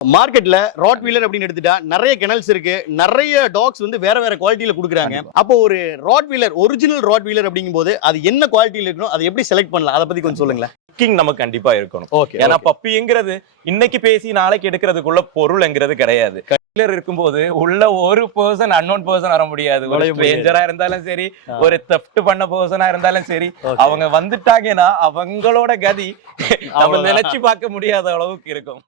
மார்க்கெட்ல rod wheeler அப்படின்னு எடுத்துட்டா நிறைய கெனல்ஸ் இருக்கு, நிறைய டாக்ஸ் வந்து வேற வேற குவாலிட்டியில கொடுக்குறாங்க. அப்போ ஒரு rottweiler, original rottweiler அப்படிங்கும்போது அது என்ன குவாலிட்டியில இருக்கணும், அதை எப்படி செலக்ட் பண்ணலாம், அதை பத்தி கொஞ்சம் சொல்லுங்களேன். நமக்கு கண்டிப்பா இருக்கணும். ஏன்னா பப்பிங்கிறது இன்னைக்கு பேசி நாளைக்கு எடுக்கிறதுக்குள்ள பொருள்ங்கிறது கிடையாது. கீழர் இருக்கும்போது உள்ள ஒரு பர்சன் அன்னோன் பர்சன் வர முடியாது. ஒரு ஸ்ட்ரேஞ்சரா இருந்தாலும் சரி, ஒரு தெஃப்ட் பண்ண பர்சனா இருந்தாலும் சரி, அவங்க வந்துட்டாங்கன்னா அவங்களோட கதி நம்ம நினைச்சு பார்க்க முடியாத அளவுக்கு இருக்கும்.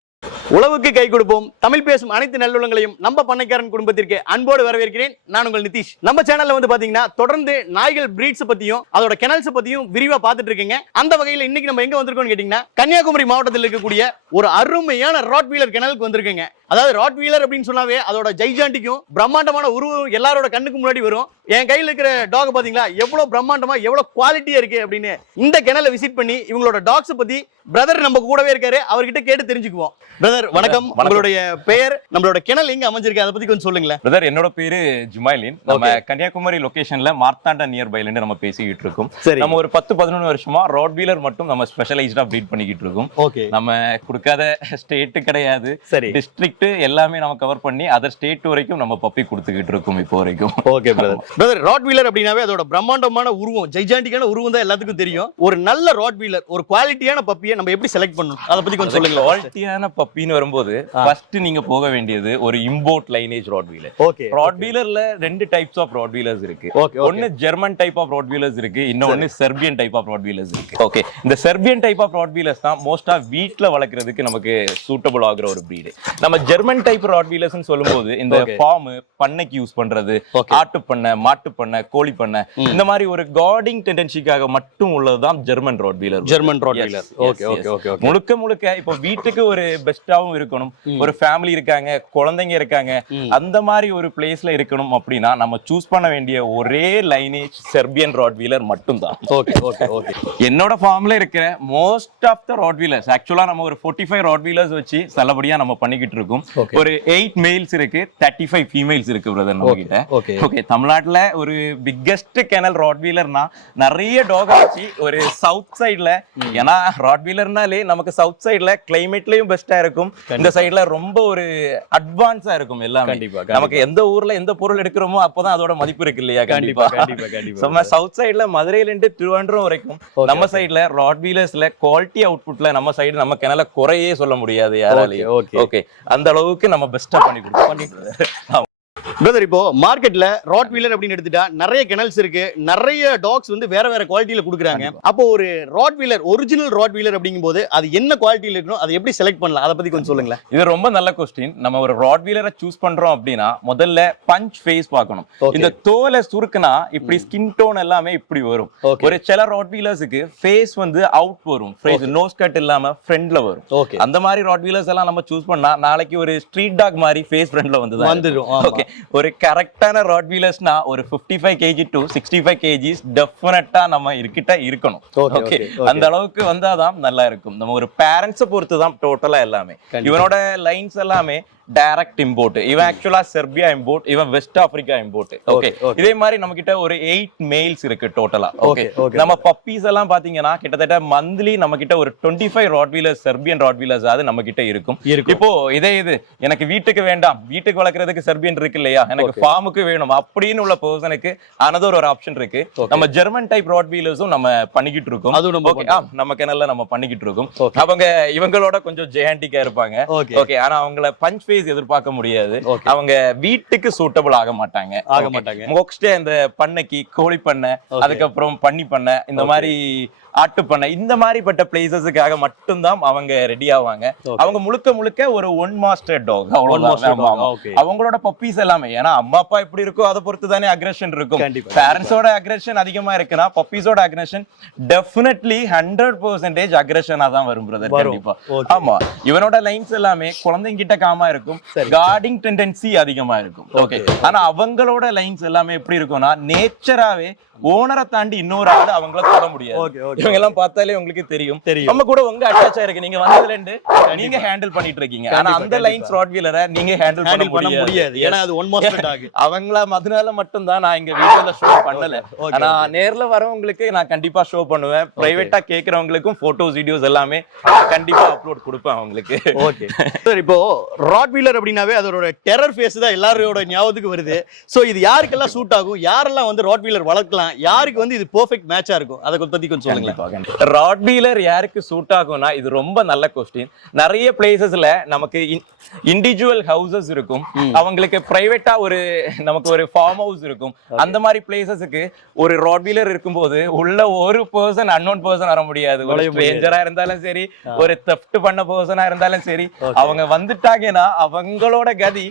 உழவுக்கு கை கொடுப்போம். தமிழ் பேசும் அனைத்து நல்லுள்ளங்களையும் நம்ம பண்ணைக்காரன் குடும்பத்திற்கு அன்போடு வரவேற்கிறேன். நான் உங்கள் நிதிஷ். நம்ம சேனல்ல வந்து பாத்தீங்கன்னா தொடர்ந்து நாய்கள் பிரீட்ஸ் பத்தியும் அதோட கெனல்ஸ் பத்தியும் விரிவா பார்த்துட்டு இருக்கீங்க. அந்த வகையில இன்னைக்கு நம்ம எங்க வந்திருக்கோம்னு கேட்டீங்கன்னா, கன்னியாகுமரி மாவட்டத்தில் இருக்கக்கூடிய ஒரு அருமையான ராட் வீலர் கெனலுக்கு வந்திருக்கீங்க. அதாவது ராட் வீலர் அப்படின்னு சொன்னாவே அதோட ஜைஜாண்டிக்கும் பிரம்மாண்டமான உருவம் எல்லாரோட கண்ணுக்கு முன்னாடி வரும். என் கையில் இருக்கிற டாக் பாத்தீங்களா எவ்வளவு பிரம்மாண்டமா எவ்வளவு குவாலிட்டியா இருக்கு அப்படின்னு இந்த கெனலை விசிட் பண்ணி இவங்களோட டாக்ஸ் பத்தி பிரதர் நம்ம கூடவே இருக்காரு, அவர்கிட்ட கேட்டு தெரிஞ்சுக்குவோம். பிரதர் வணக்கம், உங்களுடைய பெயர், நம்மளோட கெனல் எங்க அமைஞ்சிருக்கு அதை பத்தி கொஞ்சம் சொல்லுங்களேன். பிரதர் என்னோட பேரு ஜுமைலின். நம்ம கன்னியாகுமரி லொகேஷன்ல மார்த்தாண்ட நியர் பைல நம்ம பேசிக்கிட்டு இருக்கோம். நம்ம ஒரு 10-11 வருஷமா ராட் வீலர் மட்டும் நம்ம ஸ்பெஷலைஸ்டா ப்ரீட் பண்ணிக்கிட்டு இருக்கோம். நம்ம கொடுக்காத ஸ்டேட் கிடையாது, டிஸ்ட்ரிக்ட் எல்லாமே நம்ம கவர் பண்ணி அதர் ஸ்டேட் வரைக்கும் நம்ம பப்பி கொடுத்துக்கிட்டு இருக்கோம் இப்போ வரைக்கும். ஓகே பிரதர், ராட் வீலர் அப்படினாவே அதோட பிரம்மாண்டமான உருவம், ஜைஜாண்டிக்கான உருவம் தான் எல்லாத்துக்கும் தெரியும். ஒரு நல்ல ராட் வீலர், ஒரு குவாலிட்டியான பப்பியை நம்ம எப்படி செலக்ட் பண்ணணும், அதை பத்தி கொஞ்சம் சொல்லுங்க. குவாலிட்டியான பப்பின்னு வரும்போது ஃபர்ஸ்ட் நீங்க போக வேண்டியது ஒரு import lineage rod wheeler. Okay, ராட் வீலர்ல ரெண்டு டைப்ஸ் ஆஃப் ராட் வீலர்ஸ் இருக்கு. ஒன்னு German type of Rottweilers இருக்கு, இன்னொன்னு Serbian type of Rottweilers இருக்கு. ஓகே, இந்த Serbian type of Rottweilers தான் மோஸ்டா வீட்ல வளர்க்கறதுக்கு நமக்கு சூட்டபிள் ஆகுற ஒரு பிரீட். நம்ம ஜெர்மன் டைப் ராட் வீலர்ஸ்னு சொல்லும்போது இந்த ஃபார்ம் பண்ணைக்கு யூஸ் பண்றது, ஆட்டு பண்ணை, மாட்டு பண்ணை, கோழி பண்ணை, இந்த மாதிரி ஒரு கார்டிங் டெண்டன்சிக்காக மட்டும் உள்ளதுதான் German rottweiler. German rod wheeler. Okay okay okay. முழுக்க முழுக்க இப்போ வீட்டுக்கு ஒரு பெஸ்டாவும் இருக்கணும், ஒரு ஃபேமிலி இருக்காங்க, குழந்தைங்க இருக்காங்க, அந்த மாதிரி ஒரு பிளேஸ்ல இருக்கணும் அப்படின்னா நம்ம சூஸ் பண்ண வேண்டிய ஒரே லைனேஜ் செர்பியன் ராட் வீலர் மட்டும் தான். Okay okay okay. என்னோட ஃபார்ம்ல இருக்கிற most of the rottweilers ஆக்சுவலா நம்ம ஒரு 45 ராட் வீலர்ஸ் வச்சு நல்லபடியா நம்ம பண்ணிக்கிட்டு இருக்கோம். ஒரு 8 மேல்ஸ் இருக்கு, 35 ஃபீமேல்ஸ் இருக்கு பிரதர் நம்ம கிட்ட. ஓகே, தமிழ்நாட்டுல ஒரு பிக்கெஸ்ட் கெனல் ராட் வீலர்னா நிறைய டாக் வச்சு ஒரு சவுத் சைடுல, ஏன்னா ராட் வீலர்னாலே நமக்கு சவுத் சைடுல கிளைமேட்லயும் பெஸ்டா இருக்கும், இந்த சைடுல ரொம்ப ஒரு அட்வான்ஸா இருக்கும் எல்லாமே. நமக்கு எந்த ஊர்ல எந்த பொருள் எடுக்கிறோமோ அப்பதான் அதோட மதிப்பு இருக்கு இல்லையா? கண்டிப்பா கண்டிப்பா. சவுத் சைடுல மதுரையில இருந்து திருவனந்தபுரம் வரைக்கும் நம்ம சைடுல ராட் வீலர்ஸ்ல குவாலிட்டி அவுட்புட்ல நம்ம சைடு நம்ம கெனல குறையே சொல்ல முடியாது யாராலையும். ஓகே, அந்த அளவுக்கு நம்ம பெஸ்டா பண்ணி கொடுப்போம். பிரதர், இப்போ மார்க்கெட்ல ராட் வீலர் அப்படின்னு எடுத்துட்டா நிறைய கெனல்ஸ் இருக்கு, நிறைய டாக்ஸ் வந்து வேற வேற குவாலிட்டியில கொடுக்குறாங்க. அப்போ ஒரு rottweiler, original rottweiler அப்படிங்கும்போது அது என்ன குவாலிட்டியில இருக்கணும், அதை எப்படி செலக்ட் பண்ணலாம், அதை பத்தி கொஞ்சம் சொல்லுங்களேன். இது ரொம்ப நல்ல கொஸ்டின். நம்ம ஒரு ராட் வீலரை சூஸ் பண்றோம் அப்படின்னா முதல்ல பஞ்ச் ஃபேஸ் பார்க்கணும். இந்த தோலை சுருக்குனா இப்படி ஸ்கின் டோன் எல்லாமே இப்படி வரும். ஒரு சில ராட் வீலர்ஸ்க்கு ஃபேஸ் வந்து அவுட் வரும், நோஸ் கட் இல்லாம ஃப்ரண்ட்ல வரும். அந்த மாதிரி ராட் வீலர்ஸ் எல்லாம் நம்ம சூஸ் பண்ணா நாளைக்கு ஒரு ஸ்ட்ரீட் டாக் மாதிரி ஃபேஸ் ஃப்ரண்ட்ல வந்துடும். ஓகே, ஒரு கரெக்டான ராட் வீலர்ஸ்னா ஒரு 55 kg to 65 kg டெஃபினட்டா நம்ம கிட்ட இருக்கணும். ஓகே, அந்த அளவுக்கு வந்தாதான் நல்லா இருக்கும். நம்ம ஒரு பேரண்ட்ஸை பொறுத்து தான் டோட்டலா எல்லாமே. இவனோட லைன்ஸ் எல்லாமே டைரக்ட் இம்போர்ட். இவன் ஆக்சுவலா செர்பியா இம்போர்ட், இவன் வெஸ்ட் ஆப்பிரிக்கா இம்போர்ட். ஓகே, இதே மாதிரி நம்ம கிட்ட ஒரு 8 மேல்ஸ் இருக்கு டோட்டலா. ஓகே, நம்ம பப்பீஸ் எல்லாம் பாத்தீங்கன்னா கிட்டத்தட்ட மந்த்லி நம்ம கிட்ட ஒரு 25 rottweilers, Serbian rottweilers அது நம்ம கிட்ட இருக்கும். இப்போ இதே இது எனக்கு வீட்டுக்கு வேண்டாம், வீட்டுக்கு வளர்க்கறதுக்கு செர்பியன் இருக்கு இல்லையா, எனக்கு ஃபார்முக்கு வேணும் அப்படின்னு உள்ள பர்சனுக்கு அனதர் ஒரு ஆப்ஷன் இருக்கு. நம்ம ஜெர்மன் டைப் ராட் வீலர்ஸும் நம்ம பண்ணிக்கிட்டு இருக்கோம். நம்ம கெனல்ல நம்ம பண்ணிக்கிட்டு இருக்கோம். அவங்க இவங்களோட கொஞ்சம் ஜெயாண்டிக்கா இருப்பாங்க. ஓகே, ஆனா அவங்கள பஞ்ச் எதிர்பார்க்க முடியாது. அவங்க வீட்டுக்கு சூட்டபிள் ஆக மாட்டாங்க. மோஸ்டா இந்த பண்ணைக்கு, கோழி பண்ணை, அதுக்கப்புறம் பன்னி பண்ணை, இந்த மாதிரி ஆட்டு பண்ணை, இந்த மாதிரிப்பட்ட பிளேசஸுக்காக மட்டும்தான் அவங்க ரெடி ஆவாங்க. அவங்க முழுக்க முழுக்க ஒரு ஒன் மாஸ்டர் டாக். அவங்களோட பப்பீஸ் எல்லாமே, ஏன்னா அம்மா அப்பா எப்படி இருக்கோ அதை பொறுத்து தானே அக்ரெஷன் இருக்கும். பேரண்ட்ஸோட அக்ரெஷன் அதிகமா இருக்குன்னா பப்பீஸோட அக்ரெஷன் டெஃபினெட்லி 100% அக்ரெஷனா தான் வரும் பிரதர். கண்டிப்பா. ஆமா, இவனோட லைன்ஸ் எல்லாமே குழந்தைங்கிட்ட காமா இருக்கும், கார்டிங் டெண்டன்சி அதிகமா இருக்கும். ஓகே, ஆனா அவங்களோட லைன்ஸ் எல்லாமே எப்படி இருக்கும்னா நேச்சராவே ஓனரை தாண்டி இன்னொரு ஆள் அவங்கள தொட முடியாது. இவங்க எல்லாம் பார்த்தாலே உங்களுக்கு தெரியும் தெரியும். நம்ம கூட உங்க அட்டாச் ஆயிருக்கு. நீங்க வந்ததுல இருந்து நீங்க ஹேண்டில் பண்ணிட்டு இருக்கீங்க. ஆனா அந்த லைன்ஸ் ராட்வீலரை நீங்க ஹேண்டில் பண்ண முடியாது. ஏன்னா அது ஒன் மாஸ்டர் டாக். அவங்கள அதனால மட்டும் தான் நான் இங்க வீடியோல ஷோ பண்ணல. ஆனா நேர்ல வரவங்களுக்கு நான் கண்டிப்பா ஷோ பண்ணுவேன். பிரைவேட்டா கேக்குறவங்களுக்கும் போட்டோஸ் வீடியோஸ் எல்லாமே கண்டிப்பா அப்லோட் கொடுப்பேன் அவங்களுக்கு. ஓகே சார், இப்போ ராட்வீலர் அப்படினாவே அதோட டெரர் ஃபேஸ் தான் எல்லாரோட ஞாபகத்துக்கு வருது. சோ இது யாருக்கெல்லாம் சூட் ஆகும், யாரெல்லாம் வந்து ராட்வீலர் வளர்க்கலாம், யாருக்கு வந்து இது பெர்ஃபெக்ட் மேட்சா இருக்கும், அதை பத்தி கொஞ்சம் சொல்லுங்க. ராட்வீலர் யாருக்கு சூட் ஆகும்னா இது ரொம்ப நல்ல क्वेश्चन. நிறைய பிளேसेसல நமக்கு இண்டிவிஜுவல் ஹவுசஸ் இருக்கும், அவங்களுக்கு பிரைவேட்டா நமக்கு ஒரு ஃபார்ம் ஹவுஸ் இருக்கும். அந்த மாதிரி பிளேसेसக்கு ஒரு ராட்வீலர் இருக்கும்போது உள்ள ஒரு பர்சன் அன்னோன் பர்சன் வர முடியாது. ஒரு ஸ்ட்ரேஞ்சரா இருந்தாலும் சரி, ஒரு தெஃப்ட் பண்ண பர்சனா இருந்தாலும் சரி, அவங்க வந்துட்டாங்கன்னா அவங்களோட கதி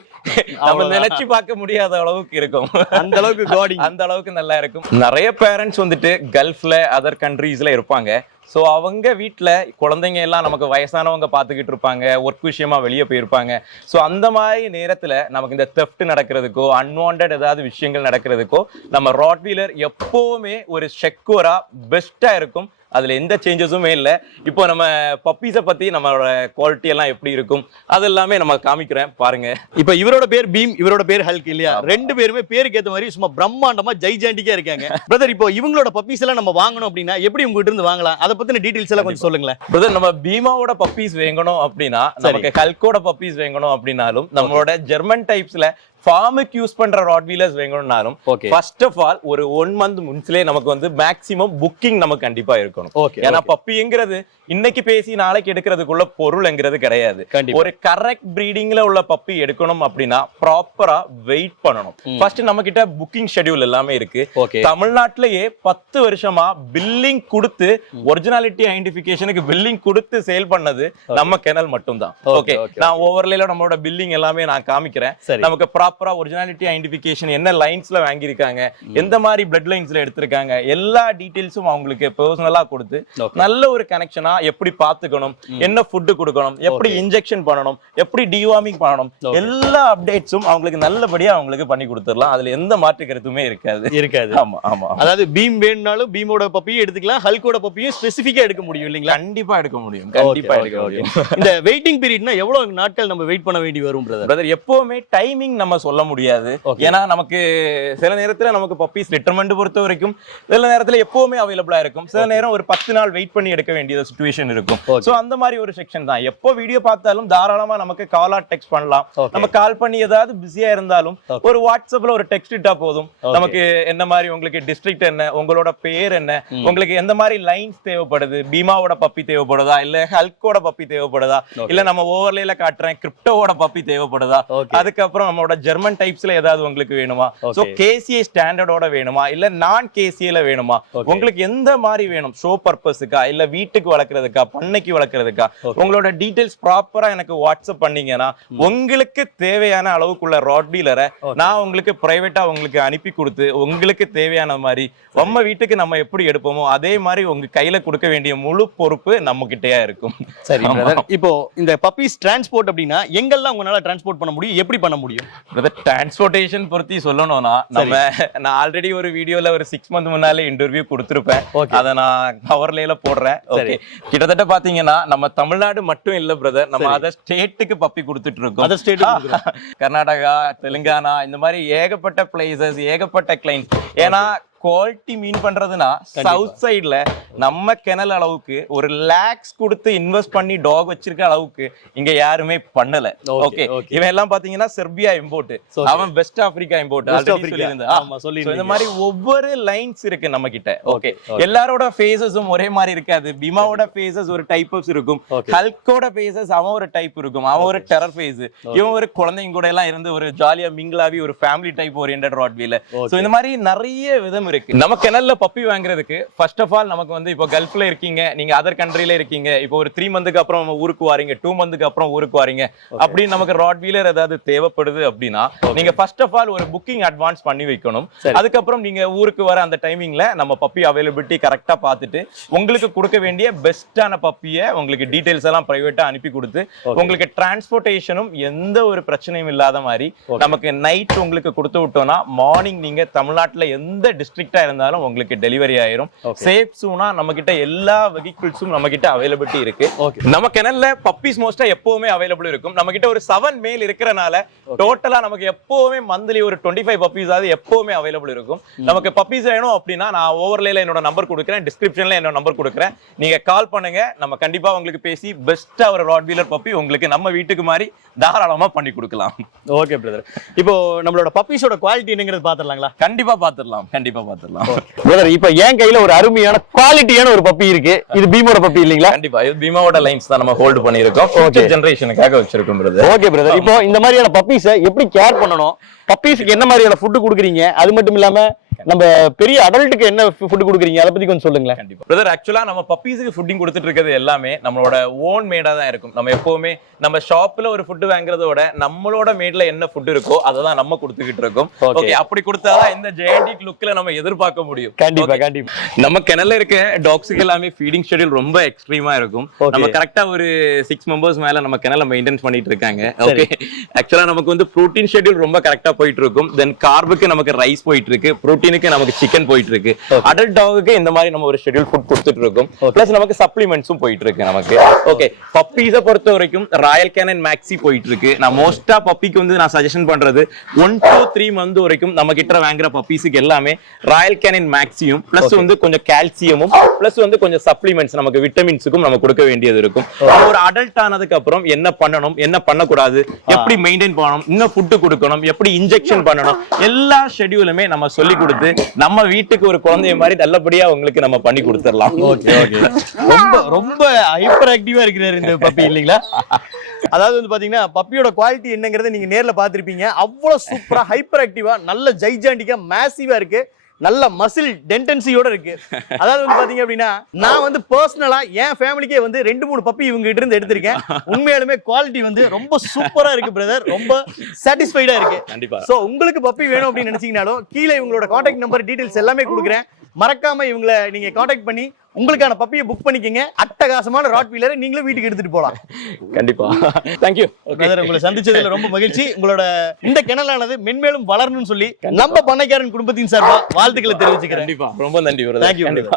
நம்ம நினைச்சு பார்க்க முடியாத அளவுக்கு இருக்கும். அந்த அளவுக்கு காடி, அந்த அளவுக்கு நல்லா இருக்கும். நிறைய பேரண்ட்ஸ் வந்துட்டு கல்ஃப்ல அதர் கண்ட்ரீஸ்ல இருப்பாங்க. ஸோ அவங்க வீட்டில் குழந்தைங்க எல்லாம் நமக்கு வயசானவங்க பார்த்துக்கிட்டு இருப்பாங்க, ஒர்க் விஷயமா வெளியே போயிருப்பாங்க. ஸோ அந்த மாதிரி நேரத்தில் நமக்கு இந்த தெஃப்ட் நடக்கிறதுக்கோ அன்வான்ட் ஏதாவது விஷயங்கள் நடக்கிறதுக்கோ நம்ம ராட்வீலர் எப்போவுமே ஒரு செக்யூரா பெஸ்ட்டாக இருக்கும். அதுல எந்த சேஞ்சஸுமே இல்லை. இப்போ நம்ம பப்பீஸை பத்தி நம்மளோட குவாலிட்டி எல்லாம் எப்படி இருக்கும் அது எல்லாமே நம்ம காமிக்கிறேன் பாருங்க. இப்போ இவரோட பேர் பீம், இவரோட பேர் ஹல்க் இல்லையா? ரெண்டு பேருமே பேருக்கு ஏற்ற மாதிரி சும்மா பிரம்மாண்டமா ஜைஜாண்டிக்கா இருக்காங்க. பிரதர், இப்போ இவங்களோட பப்பீஸ் எல்லாம் நம்ம வாங்கணும் அப்படின்னா எப்படி உங்ககிட்ட இருந்து வாங்கலாம், அதை பத்தின டீடைல்ஸ் எல்லாம் கொஞ்சம் சொல்லுங்களேன். பிரதர், நம்ம பீமாவோட பப்பீஸ் வாங்கணும் அப்படின்னா, நமக்கு ஹல்கோட பப்பீஸ் வாங்கணும் அப்படின்னாலும், நம்மளோட ஜெர்மன் டைப்ஸ்ல ஃபார்முக்கு யூஸ் பண்ற ராட்வீலர்ஸ் வாங்கணும்னாலும் ஃபர்ஸ்ட் ஆஃப் ஆல் ஒரு 1 மந்த் முன்சிலே நமக்கு வந்து மேக்ஸிமம் புக்கிங் நமக்கு கண்டிப்பா இருக்கணும். ஏன்னா பப்பிங்கிறது இன்னைக்கு பேசி நாளைக்கு எடுக்கிறதுக்குள்ள பொருள்ங்கிறது கிடையாது. ஒரு கரெக்ட் பிரீடிங்ல உள்ள பப்பி எடுக்கணும் அப்படின்னா ப்ராப்பரா வெயிட் பண்ணணும். ஃபர்ஸ்ட் நம்ம கிட்ட புக்கிங் ஷெட்யூல் எல்லாமே இருக்கு. தமிழ்நாட்டிலேயே 10 வருஷமா பில்லிங் கொடுத்து ஒரிஜினாலிட்டி ஐடென்டிஃபிகேஷனுக்கு பில்லிங் கொடுத்து சேல் பண்ணது நம்ம கெனல் மட்டும் தான். ஓகே, நான் ஓவர்லேல நம்மளோட பில்லிங் எல்லாமே நான் காமிக்கிறேன். நமக்கு ப்ராப்பரா ஒரிஜினாலிட்டி ஐடென்டிஃபிகேஷன் என்ன லைன்ஸ்ல வாங்கியிருக்காங்க, எந்த மாதிரி பிளட் லைன்ஸ்ல எடுத்திருக்காங்க, எல்லா டீடைல்ஸும் அவங்களுக்கு பர்சனலா கொடுத்து நல்ல ஒரு கனெக்ஷனா எப்படி பாத்துக்கணும், என்ன ஃபுட் கொடுக்கணும், எப்படி இன்ஜெக்ஷன் பண்ணணும், எப்படி டிவார்மிங் பண்ணணும், எல்லா அப்டேட்ஸும் அவங்களுக்கு நல்லபடியா அவங்களுக்கு பண்ணி கொடுத்துடலாம். அதுல எந்த மாற்று கருத்துமே இருக்காது. ஆமா ஆமா, அதாவது பீம் வேணும்னாலும் பீமோட பப்பியும் எடுத்துக்கலாம், ஹல்கோட பப்பியும் ஸ்பெசிஃபிக்கா எடுக்க முடியும் இல்லீங்களா? கண்டிப்பா எடுக்க முடியும், கண்டிப்பா எடுக்க முடியும். இந்த வெயிட்டிங் பீரியட்னா எவ்வளவு நாட்கள் நம்ம வெயிட் பண்ண வேண்டி வரும் பிரதர்? எப்பவுமே டைமிங் நம்ம சொல்ல முடியாது. ஏன்னா நமக்கு சில நேரத்துல நமக்கு பப்பீஸ் ரிட்டர்மெண்ட் பொறுத்த வரைக்கும் சில நேரத்துல எப்பவுமே அவைலபிளா இருக்கும். சில நேரம் ஒரு 10 நாள் வெயிட் பண்ணி எடுக்க வேண்டிய சிச்சுவேஷன் இருக்கும். சோ அந்த மாதிரி ஒரு செக்ஷன் தான். எப்போ வீடியோ பார்த்தாலும் தாராளமா நமக்கு கால் ஆர் டெக்ஸ்ட் பண்ணலாம். நம்ம கால் பண்ணி ஏதாவது பிஸியா இருந்தாலும் ஒரு வாட்ஸ்அப்ல ஒரு டெக்ஸ்ட் இட்டா போதும். நமக்கு என்ன மாதிரி உங்களுக்கு டிஸ்ட்ரிக்ட் என்ன, உங்களோட பேர் என்ன, உங்களுக்கு எந்த மாதிரி லைன்ஸ் தேவைப்படுது, பீமாவோட பப்பி தேவைப்படுதா, இல்ல ஹல்கோட பப்பி தேவைப்படுதா, இல்ல நம்ம ஓவர்லேல காட்டுறேன் கிரிப்டோவோட பப்பி தேவைப்படுதா, அதுக்கப்புறம் நம்மளோட ஜெர்மன் டைப்ஸ்ல ஏதாவது உங்களுக்கு வேணுமா, சோ கேசிஏ ஸ்டாண்டர்டோட வேணுமா, இல்ல நான் கேசிஏல வேணுமா, உங்களுக்கு எந்த மாதிரி வேணும், ஷோ பர்பஸ்க்கா இல்ல வீட்டுக்கு வளர்க்கறதுக்கா பண்ணைக்கு வளர்க்கறதுக்கா, உங்களோட டீடைல்ஸ் ப்ராப்பரா எனக்கு வாட்ஸ்அப் பண்ணீங்கன்னா உங்களுக்கு தேவையான அளவுக்குள்ள ராட்வீலரை நான் உங்களுக்கு பிரைவேட்டா உங்களுக்கு அனுப்பி கொடுத்து உங்களுக்கு தேவையான மாதிரி நம்ம வீட்டுக்கு நம்ம எப்படி எடுப்போமோ அதே மாதிரி உங்க கையில கொடுக்க வேண்டிய முழு பொறுப்பு நம்ம கிட்டயா இருக்கும். சரி பிரதர், இப்போ இந்த பப்பீஸ் டிரான்ஸ்போர்ட் அப்படின்னா எங்கெல்லாம் உங்களால டிரான்ஸ்போர்ட் பண்ண முடியும், எப்படி பண்ண முடியும்? டிரான்ஸ்போர்டேஷன் பொறுத்தி சொல்லணும்னா நான் ஆல்ரெடி ஒரு வீடியோல ஒரு 6 மந்த் முன்னாலே இன்டர்வியூ கொடுத்திருப்பேன். அதை நான் கவர்லேல போடுறேன். ஓகே, கிட்டத்தட்ட பாத்தீங்கன்னா நம்ம தமிழ்நாடு மட்டும் இல்ல பிரதர், நம்ம அதர் ஸ்டேட்டுக்கு பப்பி கொடுத்துட்டு இருக்கோம். அதர் ஸ்டேட் கர்நாடகா, தெலுங்கானா, இந்த மாதிரி ஏகப்பட்ட பிளேசஸ், ஏகப்பட்ட கிளைண்ட்ஸ். ஏன்னா குவாலிட்டி மீன் பண்றதுன்னா சவுத் சைட்ல நம்ம கெனல் அளவுக்கு ஒரு லேக்ஸ் கொடுத்து இன்வெஸ்ட் பண்ணி டாக் வச்சிருக்க அளவுக்கு இங்க யாருமே பண்ணல. ஓகே, இவன் எல்லாம் பாத்தீங்கன்னா செர்பியா இம்போர்ட், அவன் வெஸ்ட் ஆப்பிரிக்கா இம்போர்ட். இந்த மாதிரி ஒவ்வொரு லைன்ஸ் இருக்கு நம்ம கிட்ட. ஓகே, எல்லாரோட ஃபேஸஸும் ஒரே மாதிரி இருக்காது. பீமாவோட ஃபேஸஸ் ஒரு டைப்ஸ் இருக்கும், ஹல்கோட ஃபேஸஸ் அவன் ஒரு டைப் இருக்கும், அவன் ஒரு டெரர் ஃபேஸ், இவன் ஒரு குழந்தைங்க கூட எல்லாம் இருந்து ஒரு ஜாலியா மிங்கிளாவி ஒரு family type oriented Rottweiler. So இந்த மாதிரி நிறைய விதம் இருக்கு. நம்ம கெனல்ல பப்பி வாங்குறதுக்கு ஃபர்ஸ்ட் ஆஃப் ஆல் நமக்கு வந்து இப்போ கல்ஃப்ல இருக்கீங்க, நீங்க அதர் கண்ட்ரில இருக்கீங்க, இப்போ ஒரு 3 மந்த்துக்கு அப்புறம் நம்ம ஊருக்கு வாரீங்க, 2 மந்த்துக்கு அப்புறம் ஊருக்கு வாரீங்க, அப்படி நமக்கு ராட்வீலர் ஏதாவது தேவைப்படுது அப்படின்னா நீங்க ஃபர்ஸ்ட் ஆஃப் ஆல் ஒரு புக்கிங் அட்வான்ஸ் பண்ணி வைக்கணும். அதுக்கப்புறம் நீங்க ஊருக்கு வர அந்த டைமிங்ல நம்ம பப்பி அவைலபிலிட்டி கரெக்டா பார்த்துட்டு உங்களுக்கு கொடுக்க வேண்டிய பெஸ்டான பப்பியை உங்களுக்கு டீடைல்ஸ் எல்லாம் பிரைவேட்டா அனுப்பி கொடுத்து உங்களுக்கு டிரான்ஸ்போர்டேஷனும் எந்த ஒரு பிரச்சனையும் இல்லாத மாதிரி நமக்கு நைட் உங்களுக்கு கொடுத்து விட்டோம்னா மார்னிங் நீங்க தமிழ்நாட்டுல எந்த டிஸ்ட்ரிக்ட் டிஸ்ட்ரிக்டா இருந்தாலும் உங்களுக்கு டெலிவரி ஆயிரும். சேஃப் சூனா நம்ம கிட்ட எல்லா வெஹிக்கிள்ஸும் நம்ம கிட்ட அவைலபிலிட்டி இருக்கு. நம்ம கிணல்ல பப்பீஸ் மோஸ்டா எப்பவுமே அவைலபிள் இருக்கும். நம்ம கிட்ட ஒரு 7 மேல் இருக்கறனால டோட்டலா நமக்கு எப்பவுமே மந்த்லி ஒரு 25 பப்பீஸ் ஆது எப்பவுமே அவைலபிள் இருக்கும். நமக்கு பப்பீஸ் வேணும் அப்படின்னா நான் ஓவர்லேல என்னோட நம்பர் கொடுக்குறேன், டிஸ்கிரிப்ஷன்ல என்னோட நம்பர் கொடுக்குறேன். நீங்க கால் பண்ணுங்க, நம்ம கண்டிப்பா உங்களுக்கு பேசி பெஸ்டா ஒரு ராட்வீலர் பப்பி உங்களுக்கு நம்ம வீட்டுக்கு மாதிரி தாராளமா பண்ணி கொடுக்கலாம். ஓகே பிரதர், இப்போ நம்மளோட பப்பீஸோட குவாலிட்டி என்னங்கிறது பாத்துடலாங்களா? கண்டிப்பா பாத்துடலாம், கண்டிப்பா பாத்துடலாம். பிரதர், இப்போ என் கையில ஒரு அருமையான குவாலிட்டியான ஒரு பப்பி இருக்கு. இது பீமோட பப்பி இல்லீங்களா? கண்டிப்பா இது பீமாவோட லைன்ஸ் தான் நம்ம ஹோல்ட் பண்ணிருக்கோம். ஃபியூச்சர் ஜெனரேஷனுக்காக வச்சிருக்கோம் பிரதர். ஓகே பிரதர், இப்போ இந்த மாதிரியான பப்பீஸை எப்படி கேர் பண்ணணும், பப்பீஸ்க்கு என்ன மாதிரியான ஃபுட் கொடுக்குறீங்க, அது மட்டும் இல்லாம நம்ம பெரிய அடல்ட்டுக்கு என்ன ஃபுட் கொடுக்குறீங்க, அதை பத்தி கொஞ்சம் சொல்லுங்களேன். கண்டிப்பா பிரதர், ஆக்சுவலா நம்ம பப்பீஸ்க்கு ஃபுட்டிங் கொடுத்துட்டு இருக்கிறது எல்லாமே நம்மளோட ஓன் மேடா தான் இருக்கும். நம்ம எப்பவுமே நம்ம ஷாப்ல ஒரு ஃபுட் வாங்குறதோட நம்மளோட மேட்ல என்ன ஃபுட் இருக்கோ அதை தான் நம்ம கொடுத்துக்கிட்டு இருக்கோம். ஓகே, அப்படி கொடுத்தாதான் இந்த ஜெயண்டிக் லுக்ல நம்ம எதிர்பார்க்க முடியும். கண்டிப்பா கண்டிப்பா. நம்ம கிணல்ல இருக்க டாக்ஸுக்கு எல்லாமே ஃபீடிங் ஷெட்யூல் ரொம்ப எக்ஸ்ட்ரீமா இருக்கும். நம்ம கரெக்டா ஒரு 6 மெம்பர்ஸ் மேல நம்ம கிணல்ல மெயின்டைன் பண்ணிட்டு இருக்காங்க. ஓகே, ஆக்சுவலா நமக்கு வந்து புரோட்டீன் ஷெட்யூல் ரொம்ப கரெக்டா போயிட்டு இருக்கும். தென் கார்புக்கு நமக்கு ரைஸ் போயிட்டு இருக்கு, புரோட்டீனுக்கு நமக்கு சிக்கன் போயிட்டு இருக்கு. அடல்ட் டாகுக்கு இந்த மாதிரி நம்ம ஒரு ஷெட்யூல் ஃபுட் கொடுத்துட்டு இருக்கோம். பிளஸ் நமக்கு சப்ளிமெண்ட்ஸும் போயிட்டு இருக்கு நமக்கு. ஓகே, பப்பீஸை பொறுத்த வரைக்கும் ராயல் கேனன் மேக்ஸி போயிட்டு இருக்கு. நான் மோஸ்டா பப்பிக்கு வந்து நான் சஜஷன் பண்றது 1 to 3 மந்த் வரைக்கும் நம்ம கிட்ட வாங்குற பப்பீஸுக்கு எல்லாமே ராயல் கேனன் மேக்ஸியும் பிளஸ் வந்து கொஞ்சம் கால்சியமும் பிளஸ் வந்து கொஞ்சம் சப்ளிமெண்ட்ஸ் நமக்கு விட்டமின்ஸுக்கும் நம்ம கொடுக்க வேண்டியது இருக்கும். ஒரு அடல்ட் ஆனதுக்கு அப்புறம் என்ன பண்ணணும், என்ன பண்ணக்கூடாது, எப்படி மெயின்டைன் பண்ணணும், இன்னும் ஃபுட் கொடுக்கணும், எப்படி இன்ஜெக்ஷன் பண்ணணும், எல்லா ஷெட்யூலுமே நம்ம சொல்லி கொடுத்து நம்ம வீட்டுக்கு ஒரு குழந்தைய மாதிரி நல்லபடியா உங்களுக்கு நம்ம பண்ணி கொடுத்துடலாம். ஓகே ஓகே, ரொம்ப ரொம்ப ஹைப்பர் ஆக்டிவா இருக்கிறாரு இந்த பப்பி இல்லீங்களா? அதாவது வந்து பாத்தீங்கன்னா பப்பியோட குவாலிட்டி என்னங்கறத நீங்க நேர்ல பாத்திருப்பீங்க. அவ்வளவு சூப்பரா ஹைப்பர் ஆக்டிவா நல்ல ஜைஜாண்டிக்கா மேசிவா இருக்கு, நல்ல மசில் டென்டன்சியோட இருக்கு. அதாவது வந்து பாத்தீங்க அப்படின்னா நான் வந்து பர்சனலா என் ஃபேமிலிக்கே வந்து 2-3 பப்பி இவங்க கிட்ட இருந்து எடுத்திருக்கேன். உண்மையாலுமே குவாலிட்டி வந்து ரொம்ப சூப்பரா இருக்கு பிரதர், ரொம்ப சாட்டிஸ்ஃபைடா இருக்கு. கண்டிப்பா. சோ உங்களுக்கு பப்பி வேணும் அப்படின்னு நினைச்சீங்கனாலும் கீழே இவங்களோட கான்டாக்ட் நம்பர் டீடைல்ஸ் எல்லாமே கொடுக்குறேன். மறக்காம இவங்களை நீங்க கான்டாக்ட் பண்ணி உங்களுக்கான பப்பியை புக் பண்ணிக்கங்க. அட்டகாசமான ராட்வீலரை நீங்களும் வீட்டுக்கு எடுத்துட்டு போலாம். கண்டிப்பா. தேங்க்யூ பிரதர், உங்களை சந்திச்சதுல ரொம்ப மகிழ்ச்சி. உங்களோட இந்த கிணலானது மென்மேலும் வளரணும்னு சொல்லி நம்ம பண்ணைக்காரன் குடும்பத்தின் சார்பா வாழ்த்துக்களை தெரிவிச்சுக்கிறேன். கண்டிப்பா, ரொம்ப நன்றி. தேங்க்யூ.